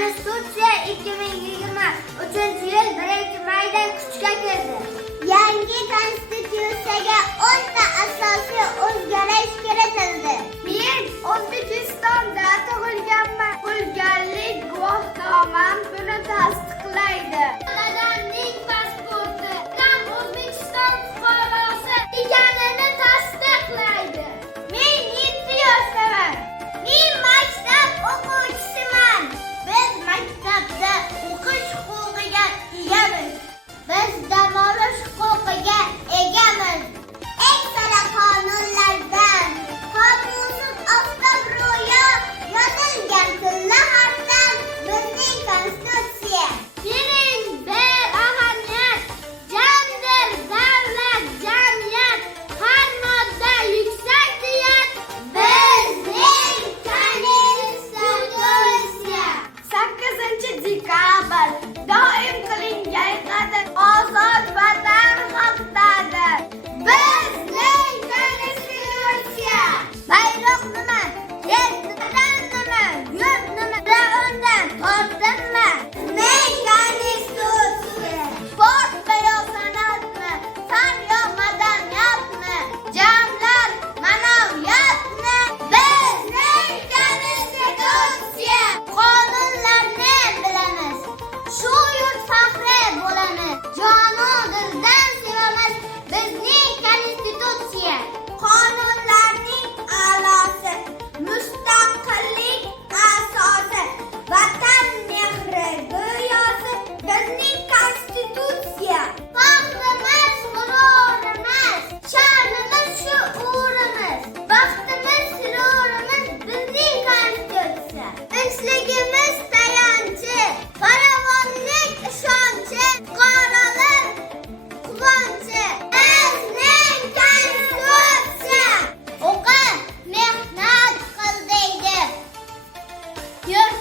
Konstitutsiya 2023-yil 1-mayda kuchga kirdi. Yangi konstitutsiyaga 10 ta asosiy o'zgarish kiritildi. Men O'zbekistonda tug'ilganman. Tug'ilganlik guvohnomam buni tasdiqlaydi. Dadamning pasporti ham O'zbekiston fuqarosi ekanini tasdiqlaydi. Men 7 yoshdaman. Men maktab o'quvchisiman. Biz maktabda o'qish huquqiga egamiz. Biz dam olish huquqiga egamiz. Ekstra qonunlardan qonunsiz avtoro'yo yozilgan tilla harfdan bizning konstitutsiya. Bering bir ahamiyat, jamdir davlat, jamiyat, har modda yuksak niyat. Bizning konstitutsiya 8-dekabr doim qilingan qadr ozod vatan haqdadir. Bizning konstitutsiya bayroq nima, yer vatan nima, yurt nima, undan tortinma. Bizning konstitutsiya sport va san'atmi, fan va madaniyatmi, jamlar ma'naviyatmi. Bizning konstitutsiya qonunlarni bilamiz, shu yurt faxri bo'lamiz, jonu dildan sevamiz. Bizning konstitutsiya qonunlarning a'losi, mustaqillik asosi, vatan mehri go'yosi. Bizning konstitutsiya faxrimiz, g'ururimiz, sha'nimiz, shuurimiz, baxtimiz, sururimiz. Bizning konstitutsiya tinchligimiz tayanchi, farovonlik ishonchi, fuqarolar quvonchi. Bizning konstitutsiya o'qi, mehnat qil deydi. Yurt